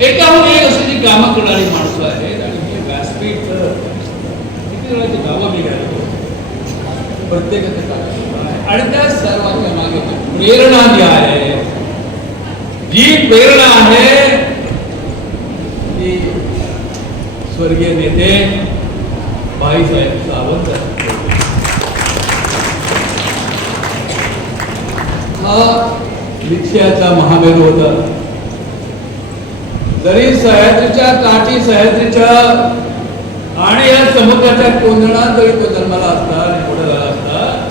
एकाहून एक अशी जी कामं करणारी माणसं आहेत आणि हे व्यासपीठ अ, किती जणांची नावं मी घ्यायला प्रत्येकाचं काम आहे. आणि त्या सर्वांच्या मागे जी प्रेरणा जी आहे जी प्रेरणा आहे ती स्वर्गीय नेते भाईसाहेब सावंत हा रिक्षाचा महामेरू होता जरी सह्याद्रीच्या काठी सह्याद्रीच्या आणि या समुद्राच्या कोंदणात जरी तो जन्माला असता आणि मोठा झाला असता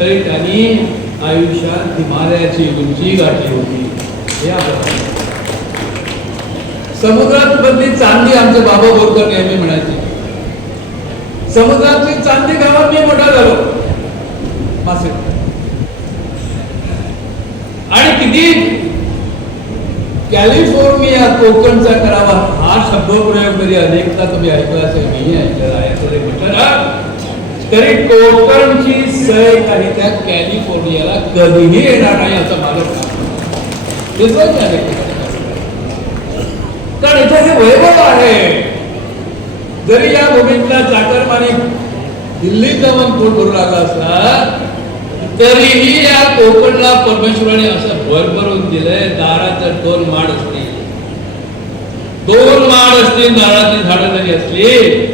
तरी त्यांनी आयुष्यात हिमालयाची उंची गाठली होती. हे आपण समुद्रात बदली चांदी आमचे बाबा बोलतो नेहमी म्हणायचे. समुद्रातली चांदी गावात मी मोठा झालो. मासे. आणि किती कॅलिफोर्निया कोकणचा करावा हा शब्दप्रयोग जरी अनेकदा तुम्ही ऐकला असेल मी ऐकलेला आहे. तरी म्हटलं तरी कोकणची सय काही त्या कॅलिफोर्नियाला कधीही येणार नाही याचा माझं कारण इथं हे वैभव आहे जरी या भूमीतला चाकरमानी दिल्लीत जाऊन पोट करू लागला असला तरीही या कोकणला परमेश्वराने असं भरभरून दिलंय दारात दोन माड असतील. दोन माड असतील दाराची झाडं जरी असली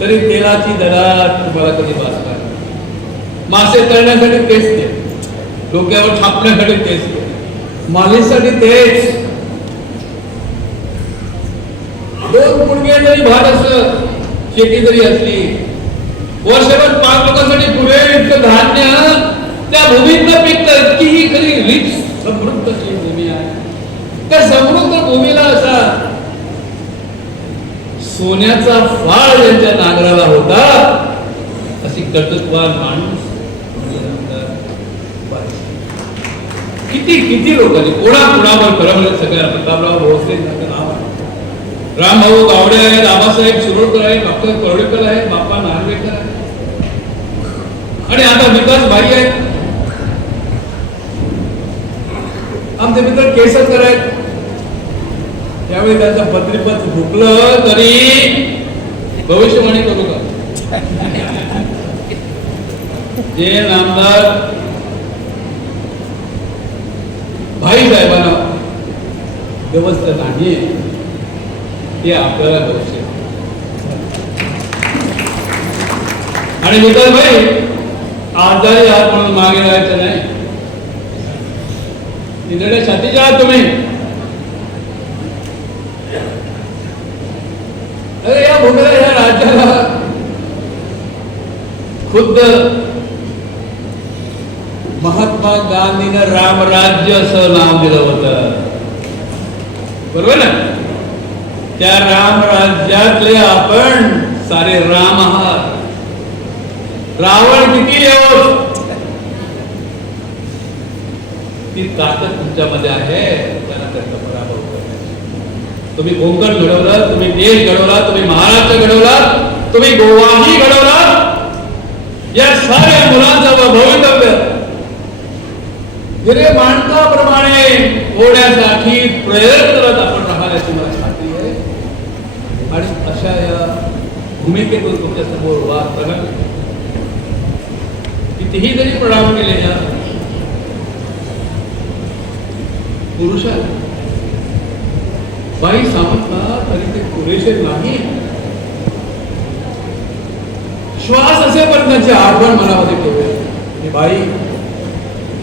तरी तेलाची दरात तुम्हाला कधी वाचणार मासे तळण्यासाठी तेच ते. डोक्यावर छापण्यासाठी तेच ते. मालीसाठी तेच. दोन मुणगे जरी भात अस शेती जरी असली वर्षभर पाच लोकांसाठी पुढे इतकं धान्य त्या भूमीतनं पिकतं इतकीही खरी रिच समृद्ध अशी भूमी आहे. त्या समृद्ध भूमीला असा सोन्याचा फाळ ज्यांच्या नांगराला होता. अशी कर्तृत्वान माणूस किती किती लोकांनी कोणा कोणावर करमले सगळ्या प्रतापराव भोसले नाव रामभाऊ गावडे आहेत आबासाहेब शिरोडकर आहेत डॉक्टर कवडेकर आहेत बाप्पा नार्वेकर आहेत आणि आता विकास भाई आहेत आमचे मित्र केसरकर आहेत. त्यावेळी त्यांचं पत्रिपत फुकलं तरी भविष्यवाणी करू का? जे नामदार भाई साहेबांना व्यवस्था नाही ते आपल्याला भविष्य आणि मित्र भाई आजारी आहात म्हणून मागे राहायचं नाही. तिकडे छातीच्या आहात तुम्ही. अरे या भूमीला या राज्याला खुद्द महात्मा गांधीनं रामराज्य असं नाव दिलं होतं. बरोबर ना? त्या रामराज्यातले आपण सारे राम आहात. रावण किती येऊ ती ताकद तुमच्यामध्ये आहे त्याला त्याचा पराभव करण्याची. तुम्ही कोकण घडवलं तुम्ही देश घडवला तुम्ही महाराष्ट्र घडवला तुम्ही गोवाही घडवला. या साऱ्या मुलांचं भवितव्य हिरे माणसाप्रमाणे होण्यासाठी प्रयत्न करत आपण राहण्याची मला खात्री आहे. आणि अशा या भूमिकेतून तुमच्यासमोर वाद प्रगट कितीही जरी प्रणाम केले या पुरुष आहे. बाई सावंतला तरी ते पुरेसे नाही. श्वास असेपर्यंत त्यांची आठवण मनामध्ये ठेवूया. की बाई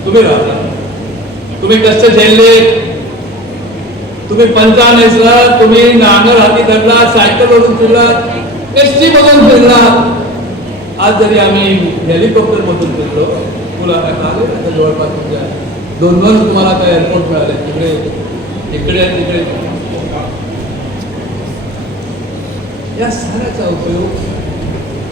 तुम्ही राहता तुम्ही कष्ट झेलले. तुम्ही पंचा नेसला. तुम्ही नांगर हाती धरला. सायकल वरून फिरला एसटी मधून फिरला आज जरी आम्ही हेलिकॉप्टर मधून फिरलो मुलाखत आले आता जवळपास तुमच्या दोन दोन तुम्हाला आता एअरपोर्ट मिळाले. तिकडे इकडे आणि तिकडे. या साऱ्याचा उपयोग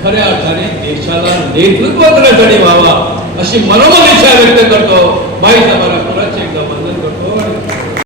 खऱ्या अर्थाने देशाला नेतृत्व करण्यासाठी व्हावा अशी मनोमन इच्छा व्यक्त करतो. बाई साहेबांना